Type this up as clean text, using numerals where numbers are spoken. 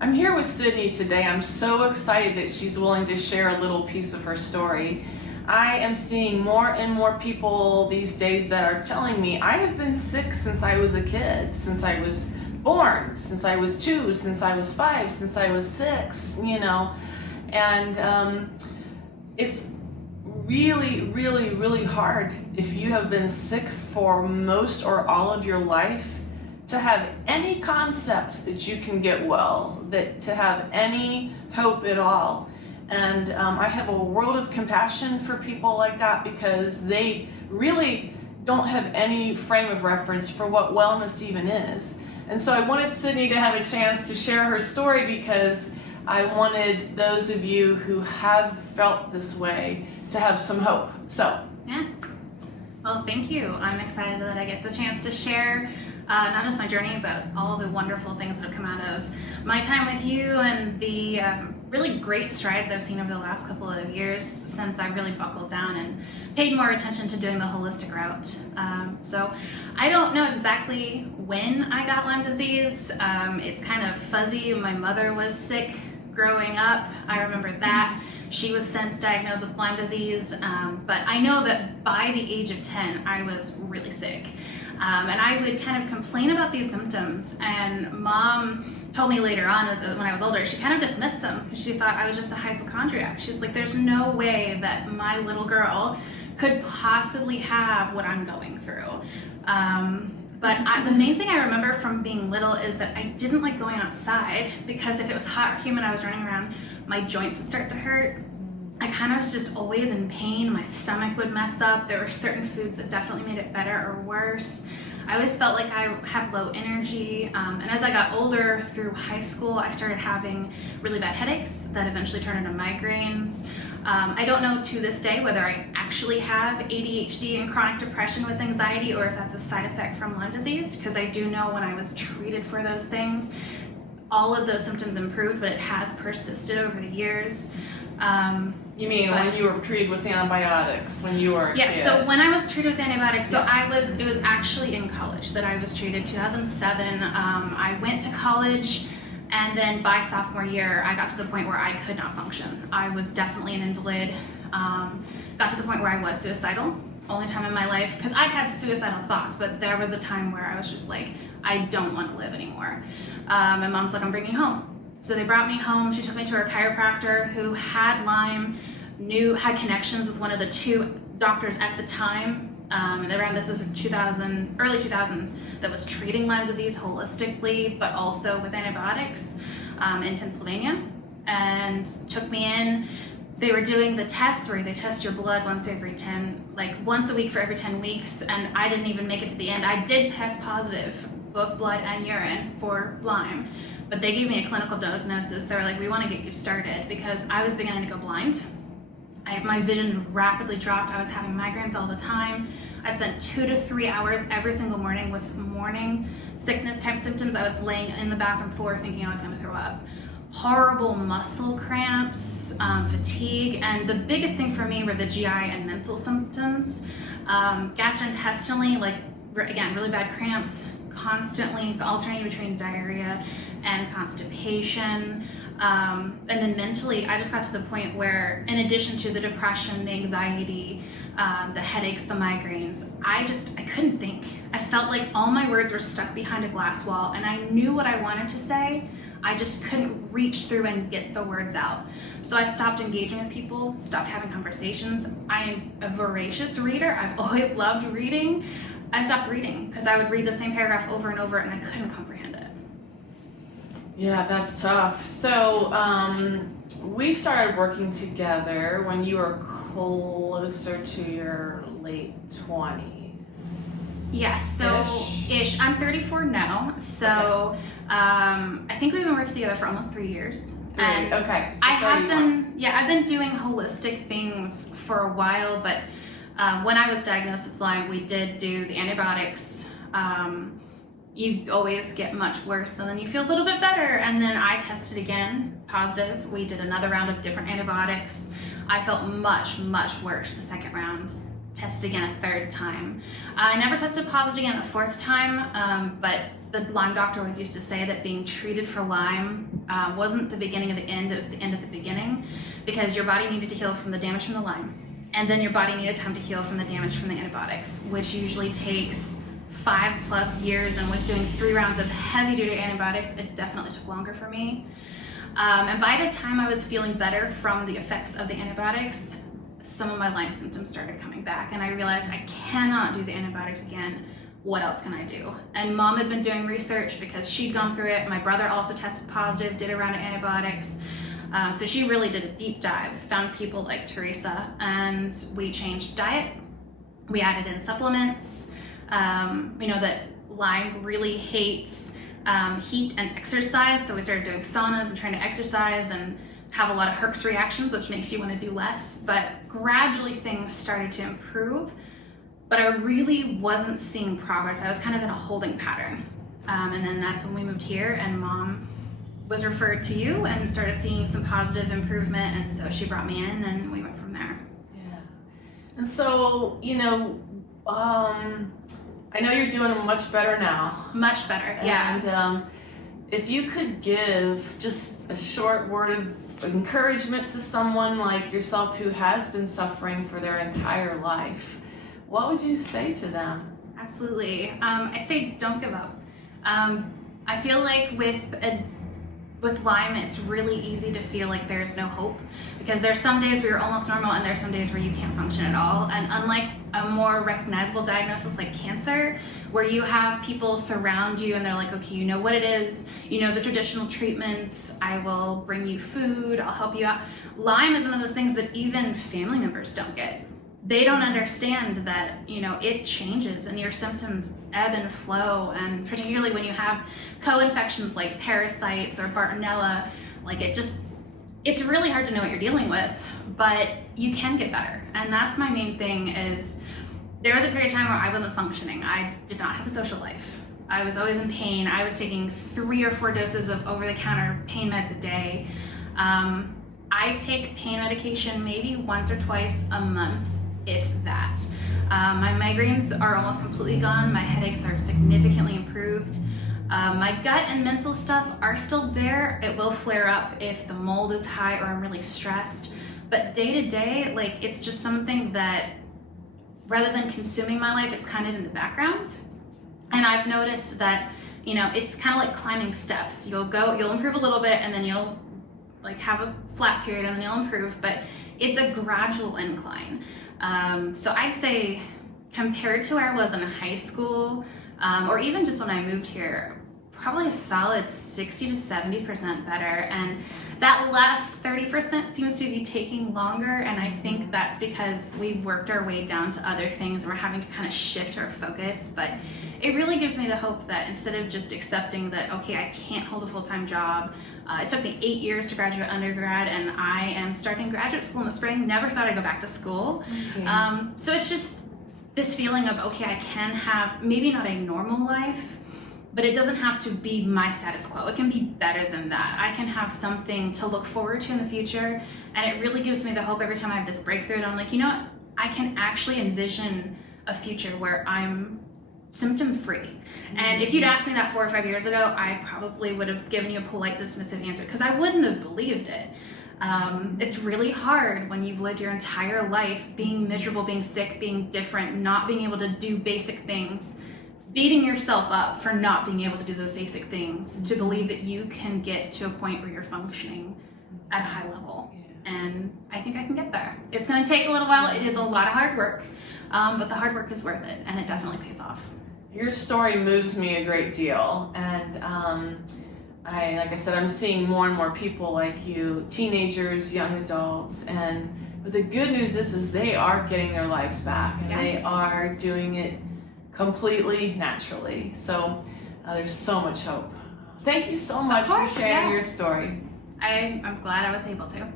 I'm here with Sydney today. I'm so excited that she's willing to share a little piece of her story. I am seeing more and more people these days that are telling me, I have been sick since I was a kid, since I was born, since I was 2, since I was 5, since I was 6, and it's really hard if you have been sick for most or all of your life to have any concept that you can get well, that to have any hope at all. And I have a world of compassion for people like that because they really don't have any frame of reference for what wellness even is. And so I wanted Sydney to have a chance to share her story because I wanted those of you who have felt this way to have some hope. So. Yeah. Well, thank you. I'm excited that I get the chance to share not just my journey, but all of the wonderful things that have come out of my time with you and the really great strides I've seen over the last couple of years since I really buckled down and paid more attention to doing the holistic route. So I don't know exactly when I got Lyme disease. It's kind of fuzzy. My mother was sick growing up. I remember that. She was since diagnosed with Lyme disease, but I know that by the age of 10, I was really sick. And I would kind of complain about these symptoms, and Mom told me later on, when I was older, she kind of dismissed them. She thought I was just a hypochondriac. She's like, there's no way that my little girl could possibly have what I'm going through. But the main thing I remember from being little is that I didn't like going outside because if it was hot or humid, I was running around, my joints would start to hurt. I kind of was just always in pain. My stomach would mess up. There were certain foods that definitely made it better or worse. I always felt like I had low energy. And as I got older through high school, I started having really bad headaches that eventually turned into migraines. I don't know to this day whether I actually have ADHD and chronic depression with anxiety or if that's a side effect from Lyme disease, because I do know when I was treated for those things, all of those symptoms improved, but it has persisted over the years. You mean when you were treated with antibiotics when you were a kid? So when I was treated with antibiotics, it was actually in college that I was treated, 2007. I went to college, and then by sophomore year, I got to the point where I could not function. I was definitely an invalid. Got to the point where I was suicidal, only time in my life, because I'd had suicidal thoughts, but there was a time where I was just like, I don't want to live anymore. My mom's like, I'm bringing you home. So they brought me home. She took me to her chiropractor who had Lyme, had connections with one of the 2 doctors at the time. And around this was early 2000s, that was treating Lyme disease holistically, but also with antibiotics in Pennsylvania, and took me in. They were doing the tests where they test your blood once a week for every 10 weeks, and I didn't even make it to the end. I did test positive, both blood and urine, for Lyme, but they gave me a clinical diagnosis. They were like, we want to get you started, because I was beginning to go blind. My vision rapidly dropped. I was having migraines all the time. I spent 2 to 3 hours every single morning with morning sickness type symptoms. I was laying in the bathroom floor thinking I was going to throw up. Horrible muscle cramps, fatigue, and the biggest thing for me were the GI and mental symptoms. Gastrointestinally, again, really bad cramps, constantly alternating between diarrhea and constipation. And then mentally, I just got to the point where, in addition to the depression, the anxiety, the headaches, the migraines, I couldn't think. I felt like all my words were stuck behind a glass wall, and I knew what I wanted to say. I just couldn't reach through and get the words out. So I stopped engaging with people, stopped having conversations. I am a voracious reader. I've always loved reading. I stopped reading because I would read the same paragraph over and over, and I couldn't comprehend it. Yeah, that's tough. So we started working together when you were closer to your late 20s. Yes, so ish. I'm 34 now, so okay. I think we've been working together for almost 3 years. And okay. So I've been doing holistic things for a while, but when I was diagnosed with Lyme, we did do the antibiotics. You always get much worse, and then you feel a little bit better. And then I tested again, positive. We did another round of different antibiotics. I felt much worse the second round. Tested again a third time. I never tested positive again a fourth time, but the Lyme doctor always used to say that being treated for Lyme wasn't the beginning of the end, it was the end of the beginning, because your body needed to heal from the damage from the Lyme, and then your body needed time to heal from the damage from the antibiotics, which usually takes 5+ years, and with doing 3 rounds of heavy-duty antibiotics, it definitely took longer for me. And by the time I was feeling better from the effects of the antibiotics, some of my Lyme symptoms started coming back, and I realized I cannot do the antibiotics again. What else can I do? And Mom had been doing research because she'd gone through it. My brother also tested positive, did a round of antibiotics. So she really did a deep dive, found people like Teresa, and we changed diet. We added in supplements. We know that Lyme really hates heat and exercise, so we started doing saunas and trying to exercise and have a lot of Herx reactions, which makes you want to do less. But gradually things started to improve, but I really wasn't seeing progress. I was kind of in a holding pattern. And then that's when we moved here, and Mom was referred to you and started seeing some positive improvement, and so she brought me in and we went from there. Yeah. And so, I know you're doing much better now. Much better, yeah. And if you could give just a short word of encouragement to someone like yourself who has been suffering for their entire life, what would you say to them? Absolutely. I'd say don't give up. I feel like with Lyme, it's really easy to feel like there's no hope, because there's some days where you're almost normal and there's some days where you can't function at all. And unlike a more recognizable diagnosis like cancer, where you have people surround you and they're like, okay, you know what it is, you know the traditional treatments, I will bring you food, I'll help you out. Lyme is one of those things that even family members don't get. They don't understand that, it changes and your symptoms ebb and flow, and particularly when you have co-infections like parasites or Bartonella, it's really hard to know what you're dealing with, but you can get better. And that's my main thing. Is there was a period of time where I wasn't functioning. I did not have a social life. I was always in pain. I was taking 3 or 4 doses of over-the-counter pain meds a day. I take pain medication maybe once or twice a month, if that. My migraines are almost completely gone. My headaches are significantly improved. My gut and mental stuff are still there. It will flare up if the mold is high or I'm really stressed. But day to day, it's just something that, rather than consuming my life, it's kind of in the background. And I've noticed that, it's kind of like climbing steps. You'll improve a little bit, and then you'll have a flat period, and then you'll improve, but it's a gradual incline. So I'd say, compared to where I was in high school, or even just when I moved here, probably a solid 60 to 70% better. And that last 30% seems to be taking longer, and I think that's because we've worked our way down to other things. We're having to kind of shift our focus, but it really gives me the hope that instead of just accepting that, okay, I can't hold a full-time job. It took me 8 years to graduate undergrad, and I am starting graduate school in the spring. Never thought I'd go back to school. Okay. So it's just this feeling of, okay, I can have maybe not a normal life, but it doesn't have to be my status quo. It can be better than that. I can have something to look forward to in the future, and it really gives me the hope every time I have this breakthrough, and I'm like, you know what? I can actually envision a future where I'm symptom-free. And if you'd asked me that 4 or 5 years ago, I probably would have given you a polite, dismissive answer, because I wouldn't have believed it. It's really hard when you've lived your entire life being miserable, being sick, being different, not being able to do basic things, beating yourself up for not being able to do those basic things, to believe that you can get to a point where you're functioning at a high level. And I think I can get there. It's going to take a little while. It is a lot of hard work, but the hard work is worth it, and it definitely pays off. Your story moves me a great deal, and like I said, I'm seeing more and more people like you, teenagers, young adults, but the good news is they are getting their lives back, and they are doing it completely naturally. So there's so much hope. Thank you so much for sharing your story. I'm glad I was able to.